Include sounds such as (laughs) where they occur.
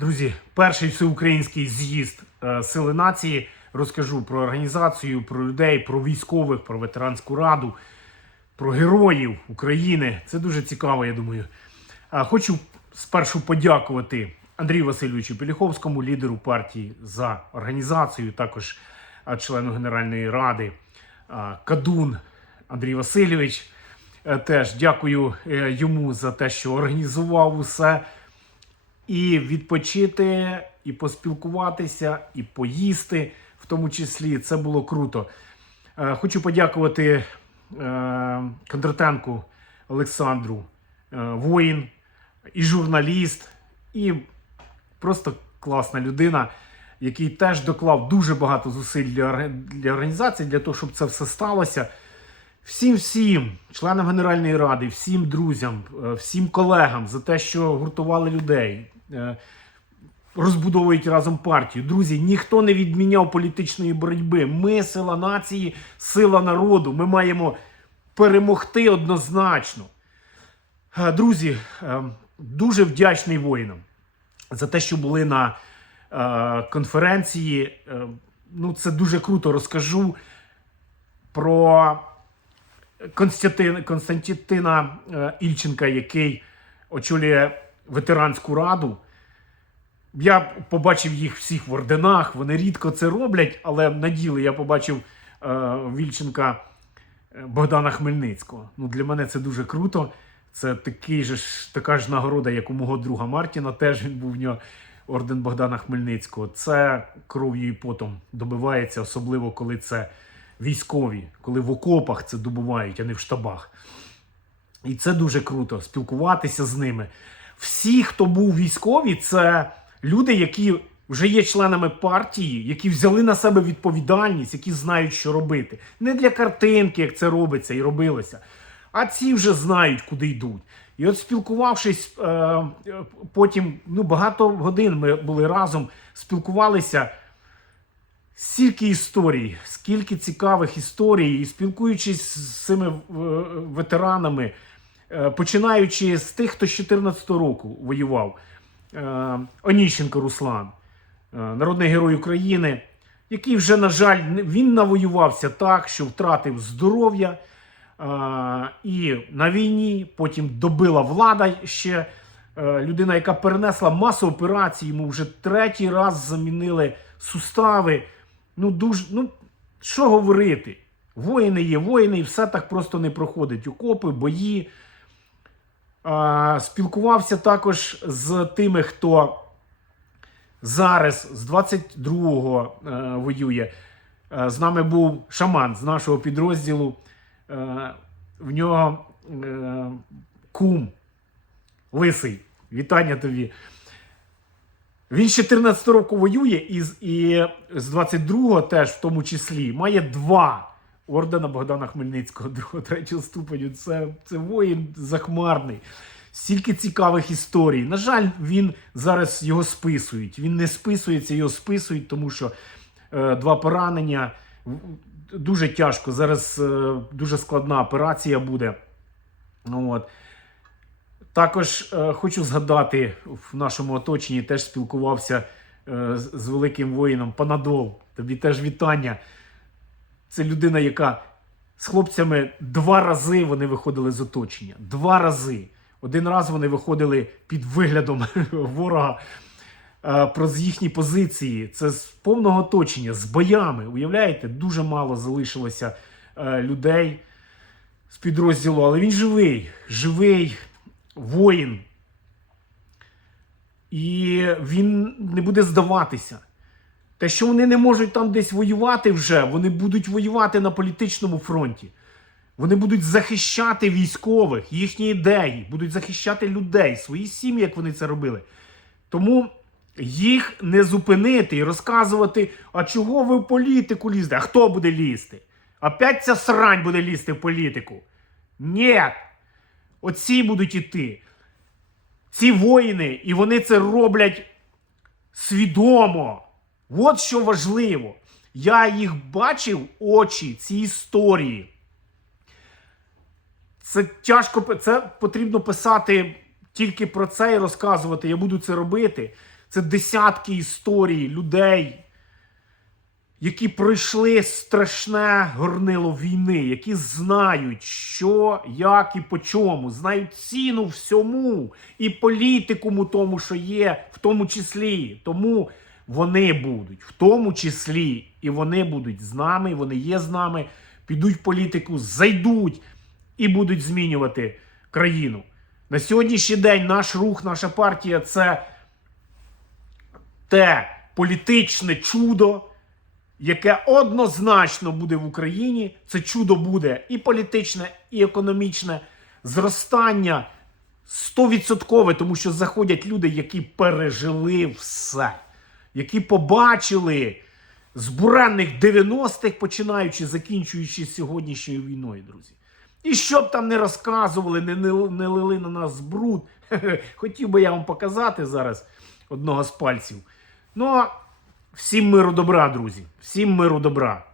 Друзі, перший всеукраїнський з'їзд е, Сили нації. Розкажу про організацію, про людей, про військових, про ветеранську раду, про героїв України. Це дуже цікаво, я думаю. А, Хочу спершу подякувати Андрію Васильовичу Пеліховському, лідеру партії, за організацію, також а, члену Генеральної ради а, Кадун Андрій Васильович. Е, Теж дякую е, йому за те, що організував усе і відпочити, і поспілкуватися, і поїсти, в тому числі. Це було круто. Е, Хочу подякувати е, Кондратенку Олександру, е, воїн, і журналіст, і просто класна людина, який теж доклав дуже багато зусиль для, організації, для того, щоб це все сталося. Всім всім, членам Генеральної Ради, всім друзям, всім колегам за те, що гуртували людей, розбудовують разом партію. Друзі, ніхто не відміняв політичної боротьби. Ми, сила нації, сила народу. Ми маємо перемогти однозначно. Е, Друзі, е, дуже вдячний воїнам за те, що були на е, конференції. Е, Ну, це дуже круто розкажу про Константина е, Ільченка, який очолює ветеранську раду. Я побачив їх всіх в орденах, вони рідко це роблять, але на ділі я побачив е, Вільченка е, Богдана Хмельницького. Ну, для мене це дуже круто. Це такий же ж, така ж нагорода, як у мого друга Мартіна. Теж він був в нього орден Богдана Хмельницького. Це кров'ю і потом добивається, особливо коли це військові, коли в окопах це добувають, а не в штабах. І це дуже круто спілкуватися з ними. Всі, хто був військові, це люди, які вже є членами партії, які взяли на себе відповідальність, які знають, що робити. Не для картинки, як це робиться і робилося, а ці вже знають, куди йдуть. І от спілкувавшись, е, потім ну, багато годин ми були разом, спілкувалися. Стільки історій, скільки цікавих історій, і спілкуючись з цими е, ветеранами, починаючи з тих, хто з 14 року воював, Е, Оніщенко Руслан, е, народний герой України, який вже, на жаль, він навоювався так, що втратив здоров'я е, і на війні, потім добила влада ще. Е, Людина, яка перенесла масу операцій, йому вже третій раз замінили сустави. Ну, дуже, ну, що говорити? Воїни є воїни, і все так просто не проходить. Окопи, бої. Спілкувався також з тими, хто зараз з 22-го е, воює. Е, з нами був шаман з нашого підрозділу. Е, в нього кум лисий. Вітання тобі. Він 14 року воює, і з 22-го теж в тому числі має два ордена Богдана Хмельницького, (laughs) другого, третього ступеню. Це, це воїн захмарний. Стільки цікавих історій. На жаль, він зараз його списують. Він не списується, його списують, тому що е, два поранення. Дуже тяжко. Зараз е, дуже складна операція буде. Ну, от. Також е, хочу згадати в нашому оточенні теж спілкувався е, з, великим воїном Панадол. Тобі теж вітання. Це людина, яка з хлопцями два рази вони виходили з оточення. Два рази. Один раз вони виходили під виглядом (laughs) ворога е, про їхні позиції. Це з повного оточення, з боями. Уявляєте, дуже мало залишилося е, людей з підрозділу, але він живий, живий воїн. І він не буде здаватися. Те, що вони не можуть там десь воювати вже, вони будуть воювати на політичному фронті. Вони будуть захищати військових, їхні ідеї, будуть захищати людей, свої сім'ї, як вони це робили. Тому їх не зупинити і розказувати, а чого ви в політику лізете? А хто буде лізти? Опять ця срань буде лізти в політику. Ні. Оці будуть іти. Ці воїни, і вони це роблять свідомо. От що важливо. Я їх бачив очі, ці історії. Це тяжко, це потрібно писати тільки про це і розказувати. Я буду це робити. Це десятки історій людей, які пройшли страшне горнило війни, які знають, що, як і по чому, знають ціну всьому і політикуму тому, що є, в тому числі. Тому вони будуть, в тому числі, і вони будуть з нами, вони є з нами, підуть в політику, зайдуть і будуть змінювати країну. На сьогоднішній день наш рух, наша партія це те політичне чудо, яке однозначно буде в Україні. Це чудо буде і політичне, і економічне зростання стовідсоткове, тому що заходять люди, які пережили все, які побачили з буранних 90-х, починаючи, закінчуючи сьогоднішньою війною, друзі. І що б там не розказували, не, не, не лили на нас бруд. (laughs) Хотів би я вам показати зараз одного з пальців. Ну, всім миру добра, друзі. Всім миру добра.